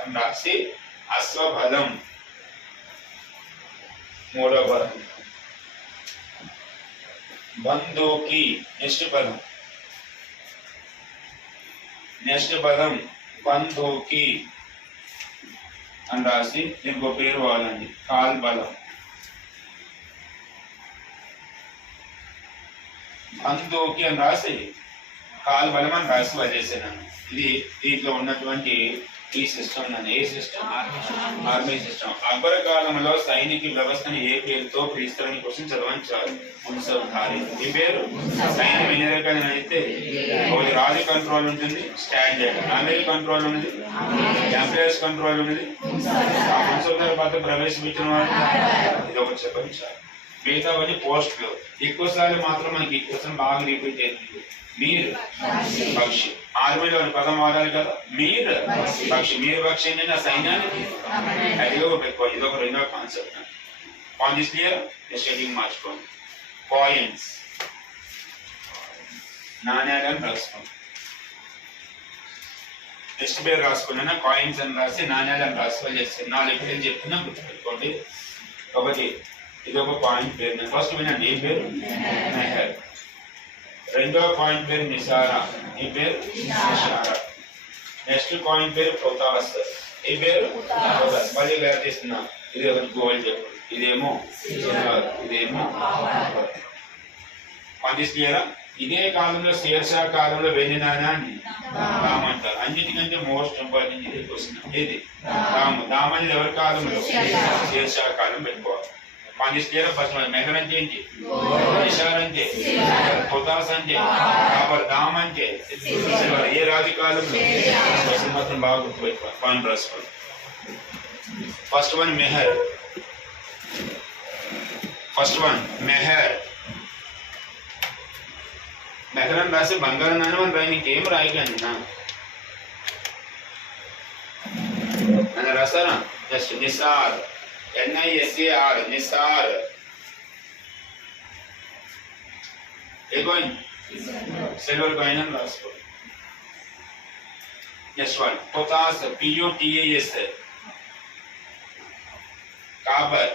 అని రాసి అశ్వబలం మూడో పదం. బంధుకి నెక్స్ట్ పదం బంధుకి అని రాసి దీనికి ఒక పేరు వాడండి, కాల్బలం. బంధుకి అని రాసి కాల్బలం అని రాసి వదిలేసాను. ఇది దీంట్లో ఉన్నటువంటి ఈ సిస్టమ్ అని. ఏ సిస్టమ్? Army system. అక్బర్ కాలంలో సైనిక వ్యవస్థను ఏ పేరుతో పిలుస్తారని క్వశ్చన్ చదవంచాలి. మున్సబ్ధారి. ఈ పేరు సైన్యం ఎన్ని రకాలు అయితే ఒకటి రాజు కంట్రోల్ ఉంటుంది, స్టాండర్డ్ అమీర్ కంట్రోల్ ఉంది, ఎంప్లాయర్స్ కంట్రోల్ ఉంది. మున్సబ్ధారి పాత్ర ప్రవేశపెట్టిన వాడు ఇది ఒకటి చెప్పంచాలి. మిగతావన్నీ పోస్టులు. ఎక్కువ సార్లు మాత్రం మనకి ఈ క్వశ్చన్ బాగా రిపీట్ అవుతుంది. మీర్ పక్షి. ఆర్మీలో పదం వాడాలి కదా, మీర్ పక్షి. మీర్ పక్షి ఏంటంటే ఆ సైన్యానికి అదిలో పెట్టుకోవాలి. ఇది ఒక రెండో కాన్సెప్ట్. Point clear? షెడ్యూల్ మార్చుకోండి. కాయిన్స్ నాణ్యాలను రాసుకోండి. నెక్స్ట్ పేరు రాసుకున్నా కాయిన్స్ అని రాసి నాణ్యాలను రాసుకోవాలి చేస్తే 4 పేర్లు చెప్తున్నా గుర్తుపెట్టుకోండి. ఒకటి ఇది ఒక పాయింట్ పేరు. ఫస్ట్ వినండి, ఏ పేరు? మెహర్. రెండో పాయింట్ పేరు నిసారా. ఈ పేరు నిసారా. నెక్స్ట్ కాయిన్ పేరు పొతాస్. ఈ పేరు పొతాస్. మళ్ళీ ఇలా తీస్తున్నా. ఇది ఒకటి గోల్డ్, ఇదేమో సిల్వర్, ఇదేమో క్లియరా? ఇదే కాలంలో షేర్షా కాలంలో వెండి నాణ్యాన్ని రామ్ అంటారు. అన్నిటికంటే మోస్ట్ ఇంపార్టెంట్ ఇది క్వశ్చన్. ఇది రామ్. రామ్ అనేది ఎవరి కాలంలో? షేర్షా కాలం పెట్టుకోవాలి. ఫస్ట్ మెహర్ అంటే ఏంటి? నిషార్ అంటే, పొతాస్ అంటే, కాపర్, దామ్ అంటే ఏ రాజు కాలంలో? మాత్రం బాగా గుర్తుపెట్టుకోవాలి. పాయింట్ రాసుకోవాలి. First one Meher. మెహర్ అని రాసి బంగారం నాణ్యం అని రాయి. నీకేం రాయకండి అని రాస్తారా? జస్ట్ నిసార్, NISAR, నిసార్. ఏ కాయిన్? సిల్వర్ కాయిన్ అని రాసుకో. నెక్స్ట్ వన్ పొటాస్, PUTAS, కాపర్.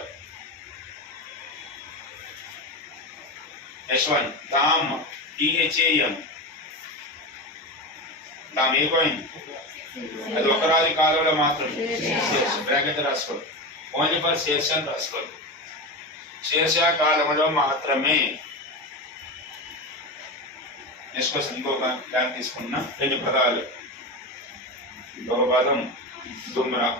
నెక్స్ట్ వన్ దామ్, THAM. దామ్ ఏ కాయిన్? అది ఒక రాజు కాలంలో మాత్రం. బ్రాకెట్ రాసుకోండి. ఓన్లీ ఫర్ షేర్షా రాసుకోండి. షేర్షా కాలంలో మాత్రమే. నెక్స్ట్ క్వశ్చన్ ఇంకొక దాన్ని తీసుకున్నా. 2 పదాలు. ఒక పదం దుమ్రా.